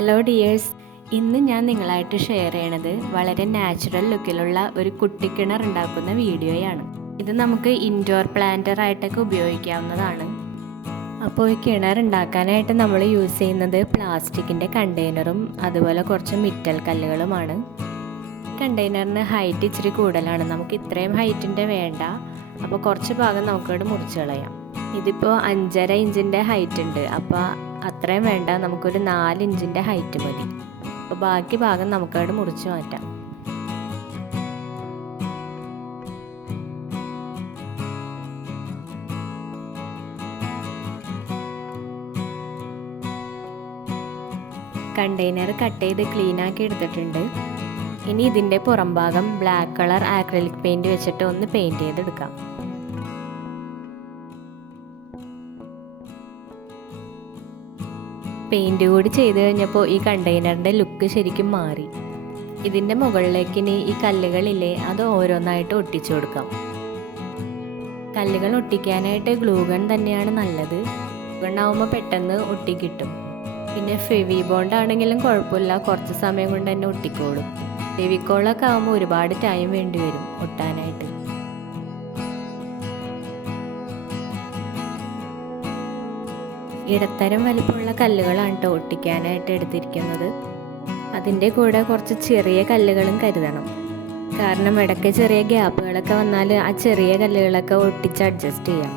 Hello dears, ഇന്ന് ഞാൻ നിങ്ങളായിട്ട് ഷെയർ ചെയ്യണത് വളരെ നാച്ചുറൽ ലുക്കിലുള്ള ഒരു കുട്ടിക്കിണർ ഉണ്ടാക്കുന്ന വീഡിയോയാണ്. ഇത് നമുക്ക് ഇൻഡോർ പ്ലാന്റർ ആയിട്ടൊക്കെ ഉപയോഗിക്കാവുന്നതാണ്. അപ്പോൾ ഈ കിണർ ഉണ്ടാക്കാനായിട്ട് നമ്മൾ യൂസ് ചെയ്യുന്നത് പ്ലാസ്റ്റിക്കിൻ്റെ കണ്ടെയ്നറും അതുപോലെ കുറച്ച് മിറ്റൽ കല്ലുകളുമാണ്. കണ്ടെയ്നറിന് ഹൈറ്റ് ഇച്ചിരി കൂടുതലാണ്, നമുക്ക് ഇത്രയും ഹൈറ്റിൻ്റെ വേണ്ട. അപ്പോൾ കുറച്ച് ഭാഗം നമുക്കവിടെ മുറിച്ച് കളയാം. ഇതിപ്പോൾ 5.5 ഇഞ്ചിൻ്റെ ഹൈറ്റ് ഉണ്ട്, അപ്പോൾ അത്രയും വേണ്ട, നമുക്കൊരു 4 ഇഞ്ചിൻ്റെ ഹൈറ്റ് മതി. അപ്പോൾ ബാക്കി ഭാഗം നമുക്കവിടെ മുറിച്ച് മാറ്റാം. കണ്ടെയ്നർ കട്ട് ചെയ്ത് ക്ലീനാക്കി എടുത്തിട്ടുണ്ട്. ഇനി ഇതിൻ്റെ പുറം ഭാഗം ബ്ലാക്ക് കളർ ആക്രിലിക് പെയിൻറ് വെച്ചിട്ട് ഒന്ന് പെയിൻറ് ചെയ്തെടുക്കാം. പെയിൻറ് കൂടി ചെയ്ത് കഴിഞ്ഞപ്പോൾ ഈ കണ്ടെയ്നറിൻ്റെ ലുക്ക് ശരിക്കും മാറി. ഇതിൻ്റെ മുകളിലേക്ക് ഇനി ഈ കല്ലുകളില്ലേ, അത് ഓരോന്നായിട്ട് ഒട്ടിച്ചു കൊടുക്കാം. കല്ലുകൾ ഒട്ടിക്കാനായിട്ട് ഗ്ലൂഗൺ തന്നെയാണ് നല്ലത്. ഗ്ലൂഗൺ ആവുമ്പോൾ പെട്ടെന്ന് ഒട്ടിക്കിട്ടും. പിന്നെ ഫെവിബോണ്ട് ആണെങ്കിലും കുഴപ്പമില്ല, കുറച്ച് സമയം കൊണ്ട് തന്നെ ഒട്ടിക്കോളും. ഫെവിക്കോളൊക്കെ ആകുമ്പോൾ ഒരുപാട് ടൈം വേണ്ടി വരും ഒട്ടാനായിട്ട്. ഇടത്തരം വലിപ്പമുള്ള കല്ലുകളാണ് കേട്ടോ ഒട്ടിക്കാനായിട്ട് എടുത്തിരിക്കുന്നത്. അതിൻ്റെ കൂടെ കുറച്ച് ചെറിയ കല്ലുകളും കരുതണം, കാരണം ഇടയ്ക്ക് ചെറിയ ഗ്യാപ്പുകളൊക്കെ വന്നാൽ ആ ചെറിയ കല്ലുകളൊക്കെ ഒട്ടിച്ച് അഡ്ജസ്റ്റ് ചെയ്യാം.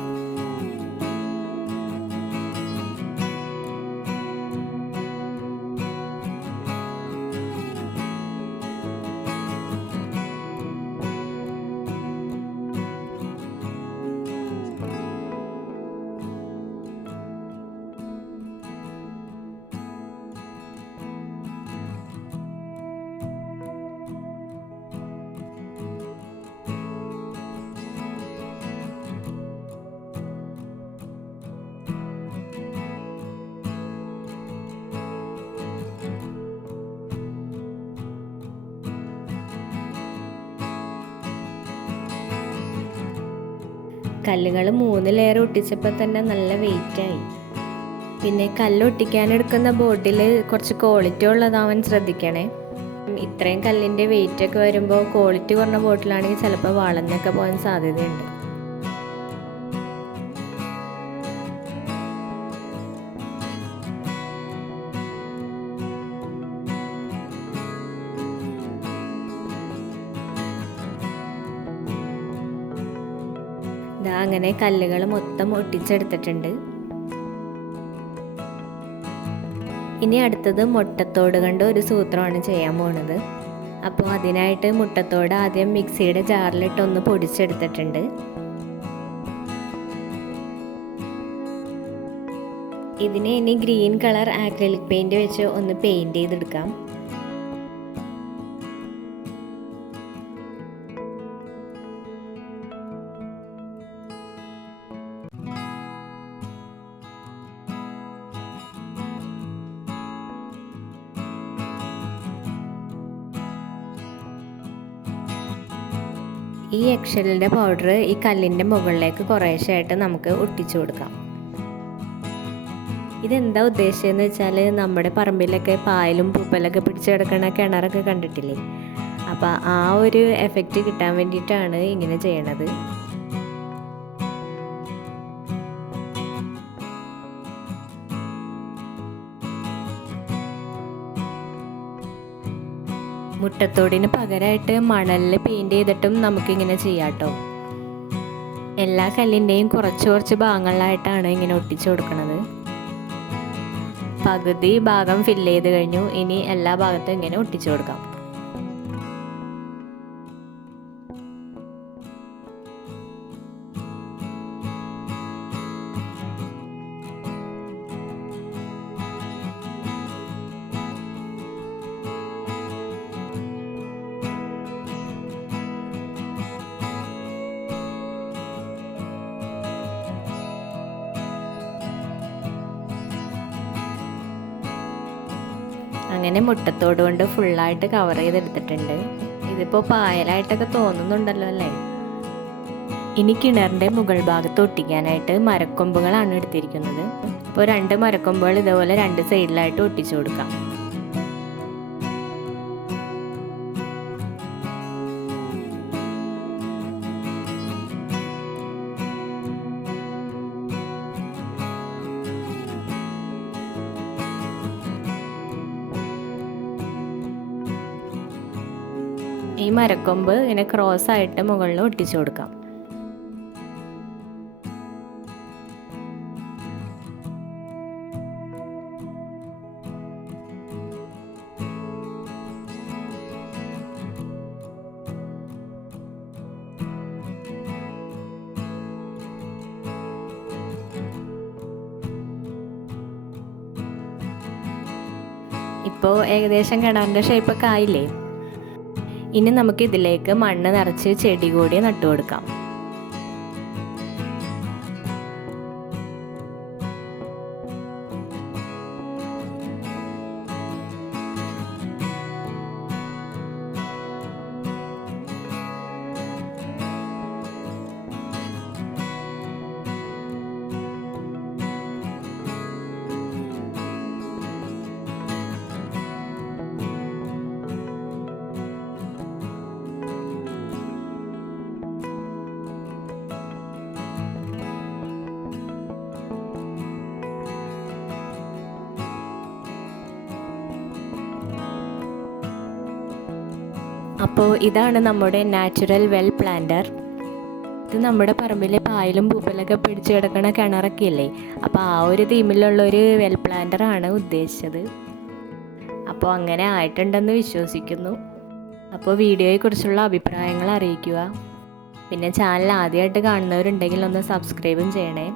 കല്ലുകൾ 3 ലെയർ ഒട്ടിച്ചപ്പോൾ തന്നെ നല്ല വെയിറ്റായി. പിന്നെ കല്ലൊട്ടിക്കാനെടുക്കുന്ന ബോട്ടിൽ കുറച്ച് ക്വാളിറ്റി ഉള്ളതാവാൻ ശ്രദ്ധിക്കണേ. ഇത്രയും കല്ലിൻ്റെ വെയിറ്റൊക്കെ വരുമ്പോൾ ക്വാളിറ്റി കുറഞ്ഞ ബോട്ടിലാണെങ്കിൽ ചിലപ്പോൾ വളഞ്ഞൊക്കെ പോകാൻ സാധ്യതയുണ്ട്. അങ്ങനെ കല്ലുകൾ മൊത്തം ഒട്ടിച്ചെടുത്തിട്ടുണ്ട്. ഇനി അടുത്തത് മുട്ടത്തോട് കൊണ്ട് ഒരു സൂത്രമാണ് ചെയ്യാൻ പോണത്. അപ്പോൾ അതിനായിട്ട് മുട്ടത്തോട് ആദ്യം മിക്സിയുടെ ജാറിലിട്ടൊന്ന് പൊടിച്ചെടുത്തിട്ടുണ്ട്. ഇതിനെ ഇനി ഗ്രീൻ കളർ ആക്രിലിക് പെയിൻറ് വെച്ച് ഒന്ന് പെയിൻറ് ചെയ്തെടുക്കാം. ഈ എക്സലിൻ്റെ പൗഡർ ഈ കല്ലിൻ്റെ മുകളിലേക്ക് കുറേശ്ശായിട്ട് നമുക്ക് ഒട്ടിച്ചു കൊടുക്കാം. ഇതെന്താ ഉദ്ദേശിച്ചതെന്ന് വെച്ചാൽ, നമ്മുടെ പറമ്പിലൊക്കെ പായലും പൂപ്പലൊക്കെ പിടിച്ച് കിടക്കണ കിണറൊക്കെ കണ്ടിട്ടില്ലേ, അപ്പോൾ ആ ഒരു എഫക്റ്റ് കിട്ടാൻ വേണ്ടിയിട്ടാണ് ഇങ്ങനെ ചെയ്യണത്. മുട്ടത്തോടിന് പകരമായിട്ട് മണലിൽ പെയിൻറ് ചെയ്തിട്ടും നമുക്കിങ്ങനെ ചെയ്യാം കേട്ടോ. എല്ലാ കല്ലിൻ്റെയും കുറച്ച് ഭാഗങ്ങളിലായിട്ടാണ് ഇങ്ങനെ ഒട്ടിച്ചു കൊടുക്കുന്നത്. പകുതി ഭാഗം ഫില്ല് ചെയ്ത് കഴിഞ്ഞു. ഇനി എല്ലാ ഭാഗത്തും ഇങ്ങനെ ഒട്ടിച്ചു കൊടുക്കാം. അങ്ങനെ മുട്ടത്തോട് കൊണ്ട് ഫുള്ളായിട്ട് കവർ ചെയ്തെടുത്തിട്ടുണ്ട്. ഇതിപ്പോൾ പായലായിട്ടൊക്കെ തോന്നുന്നുണ്ടല്ലോ അല്ലേ. ഇനി കിണറിൻ്റെ മുകൾ ഭാഗത്ത് ഒട്ടിക്കാനായിട്ട് മരക്കൊമ്പുകളാണ് എടുത്തിരിക്കുന്നത്. അപ്പോൾ 2 മരക്കൊമ്പുകൾ ഇതുപോലെ 2 സൈഡിലായിട്ട് ഒട്ടിച്ചു കൊടുക്കാം. ഈ മരക്കൊമ്പ് ഇങ്ങനെ ക്രോസ് ആയിട്ട് മുകളിൽ ഒട്ടിച്ചു കൊടുക്കാം. ഇപ്പോൾ ഏകദേശം കിണറിൻ്റെ ഷേപ്പൊക്കെ ആയില്ലേ. ഇനി നമുക്ക് ഇതിലേക്ക് മണ്ണ് നിറച്ച് ചെടി കൂടി നട്ടു കൊടുക്കാം. അപ്പോൾ ഇതാണ് നമ്മുടെ നാച്ചുറൽ വെൽ പ്ലാന്റർ. ഇത് നമ്മുടെ പറമ്പിലെ പായലും പൂപ്പലൊക്കെ പിടിച്ച് കിടക്കണ കിണറൊക്കെ ഇല്ലേ, അപ്പോൾ ആ ഒരു തീമിലുള്ളൊരു വെൽ പ്ലാന്ററാണ് ഉദ്ദേശിച്ചത്. അപ്പോൾ അങ്ങനെ ആയിട്ടുണ്ടെന്ന് വിശ്വസിക്കുന്നു. അപ്പോൾ വീഡിയോയെക്കുറിച്ചുള്ള അഭിപ്രായങ്ങൾ അറിയിക്കുക. പിന്നെ ചാനൽ ആദ്യമായിട്ട് കാണുന്നവരുണ്ടെങ്കിൽ ഒന്ന് സബ്സ്ക്രൈബും ചെയ്യണേ.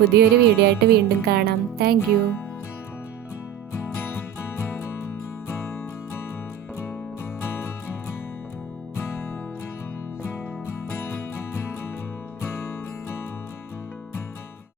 പുതിയൊരു വീഡിയോ ആയിട്ട് വീണ്ടും കാണാം. താങ്ക്